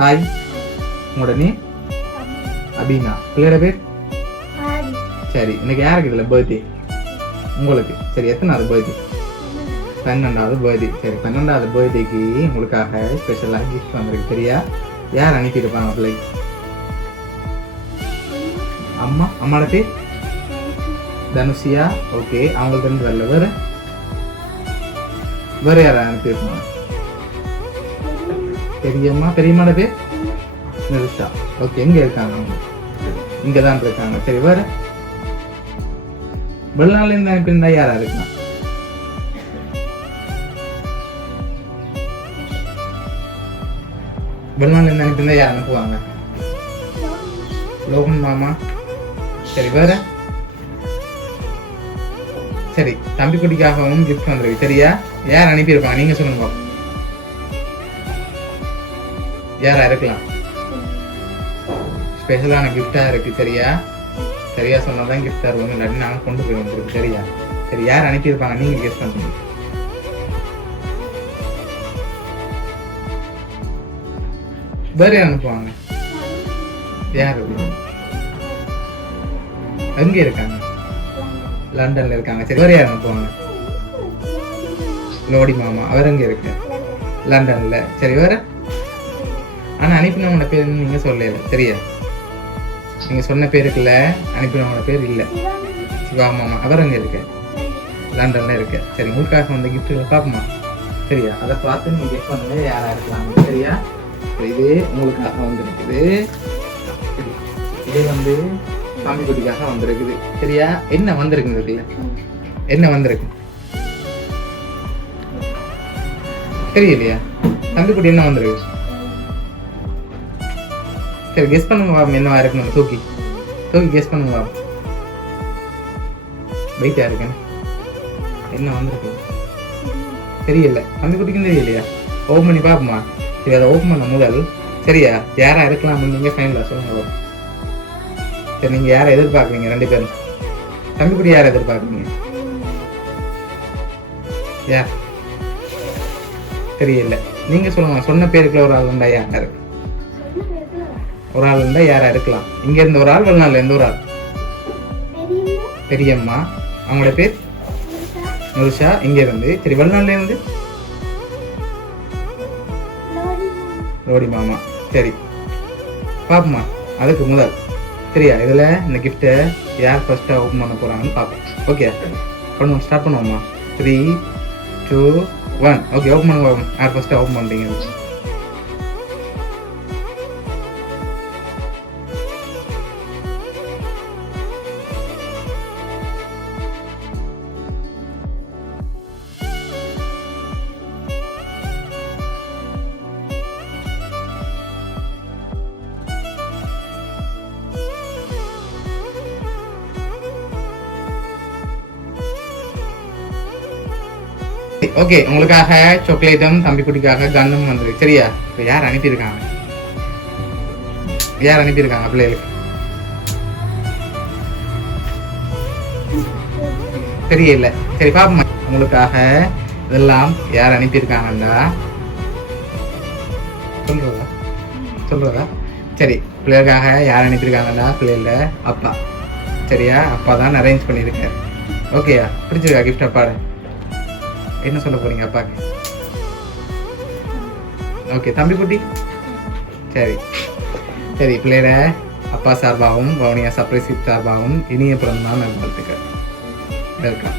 Hi. உங்களோட name? Abina. பிள்ளையோட பேர்? சரி, இன்னைக்கு யாருக்கு இதில் பர்த்டே? உங்களுக்கு. சரி, எத்தனாவது பர்த்டே? 12வது பர்த்டே. சரி, 12வது பர்த்டேக்கு உங்களுக்காக ஸ்பெஷலாக கிஃப்ட் வந்திருக்கு. சரியா? யார் அனுப்பியிருப்பாங்க பிள்ளைக்கு? அம்மா. அம்மாவோட பேர்? தனுஷியா. ஓகே, அவங்களுக்கு இருந்து வரல. வேற வேற யாரா அனுப்பியிருப்பாங்க? பெரியம்மா. பெரியம்மாவோட பேர்? நிருஷா. ஓகே, எங்க இருக்காங்க அவங்க? இங்க தான் இருக்காங்க. சரி, வேற வெளிநாட்டுல இருந்து அனுப்பியிருந்தா யாரா இருக்கலாம்? வெளிநாட்டுல இருந்து அனுப்பியிருந்தா யார் அனுப்புவாங்க? லோகன் மாமா. சரி, வேற சரி, தம்பி குட்டிக்காகவும் கிஃப்ட் வந்துருக்கு. சரியா? யார் அனுப்பியிருப்பாங்க நீங்க சொல்லுங்க. யாரா இருக்கலாம்? ஸ்பெஷலான கிஃப்டா இருக்கு. சரியா? சரியா சொன்னாதான் கிஃப்ட் தருவோம், இல்லாட்டி நாங்கள் கொண்டு போய் வந்துருக்கு. சரியா? சரி, யார் அனுப்பியிருப்பாங்க நீங்க கெஸ் பண்ணுங்க. வேற யார் அனுப்புவாங்க? யாரு? எங்க இருக்காங்க? லண்டன்ல இருக்காங்க. சரி, வேற யார் அனுப்புவாங்க? லோடி மாமா. அவர் எங்க இருக்கு? லண்டன்ல. சரி, வேற ஆனா அனுப்பினவங்களோட பேர் நீங்க சொல்லல. சரியா? நீங்க சொன்ன பேருக்குள்ள அனுப்பினவங்களோட பேர் இல்ல. சிவா மாமா. அவர் அங்க இருக்கு? லண்டன்ல இருக்கு. சரி, உங்களுக்காக வந்த கிஃப்ட்களை பார்ப்போமா? சரியா? அதை பார்த்து நீங்க கெஸ் பண்ணுங்க யாரா இருக்கலாம். சரியா? இது உங்களுக்காக வந்திருக்குது. இது வந்து சாமி குட்டிக்காக வந்திருக்குது. சரியா? என்ன வந்திருக்கு? என்ன வந்திருக்கு தெரியலையா? தம்பி குட்டி என்ன வந்திருக்கு? சரி, கெஸ் பண்ணுங்க. என்னவா இருக்குன்னு தூக்கி கெஸ் பண்ணுங்க. வெயிட்டா இருக்கு. என்ன வந்திருக்கு தெரியல. தம்பி குட்டிக்கும் தெரியலையா? ஓப்பன் பண்ணி பாப்போமா? சரி, அதை ஓப்பன் பண்ண முதல். சரியா? யாரா இருக்கலாம்னு நீங்க ஃபைனலா சொல்லுங்க. சரி, நீங்க யாரை எதிர்பார்க்குறீங்க? ரெண்டு பேரும் தம்பி குட்டி யாரை எதிர்பார்க்குறீங்க? யார் தெரியல. நீங்க சொல்லுங்க. சொன்ன பேருக்குள்ள ஒரு ஆள் இருந்தா யாரா இருக்கு? ஒரு ஆள் இருந்தா யாரா இருக்கலாம்? இங்க இருந்து ஒரு ஆள், வெளிநாட்டுல இருந்து ஒரு ஆள். பெரியம்மா. அவங்களோட பேர் நிருஷா. இங்க இருந்து. சரி, வெளிநாட்டுல இருந்து லோடி மாமா. சரி, பாப்போமா அதுக்கு முதல். சரியா? இதுல இந்த கிஃப்ட்டை யார் ஃபர்ஸ்டா ஓப்பன் பண்ண போறாங்கன்னு பார்ப்போம். ஓகே, பண்ணுவோம். ஸ்டார்ட் பண்ணுவோமா? 3, 2, 1. ஓகே, ஓப்பன் பண்ணுவோம். யார் ஃபர்ஸ்டா ஓப்பன் பண்றீங்க? ஓகே, உங்களுக்காக சாக்லேட்டும் தம்பி குட்டிக்காக கன்னும் வந்துருக்கு. சரியா? இப்போ யார் அனுப்பியிருக்காங்க? யார் அனுப்பியிருக்காங்க பிள்ளைகளுக்கு? தெரியல. சரி, பாப்போமா? உங்களுக்காக இதெல்லாம் யார் அனுப்பியிருக்காங்கண்டா சொல்றதா? சரி, பிள்ளைகளுக்காக யார் அனுப்பியிருக்காங்கண்டா பிள்ளைகள அப்பா. சரியா? அப்பா தான் அரேஞ்ச் பண்ணியிருக்காரு. ஓகேயா? பிடிச்சிருக்கா கிஃப்ட்? அப்பாட என்ன சொல்ல போறீங்க அப்பாக்கு? ஓகே, தம்பி குட்டி. சரி சரி, பிள்ளையோட அப்பா சார்பாகவும் வவுனியா சர்ப்ரைஸ் சார்பாகவும் இனிய பிறந்தநாள் நல்வாழ்த்துக்கள். வெல்கம்.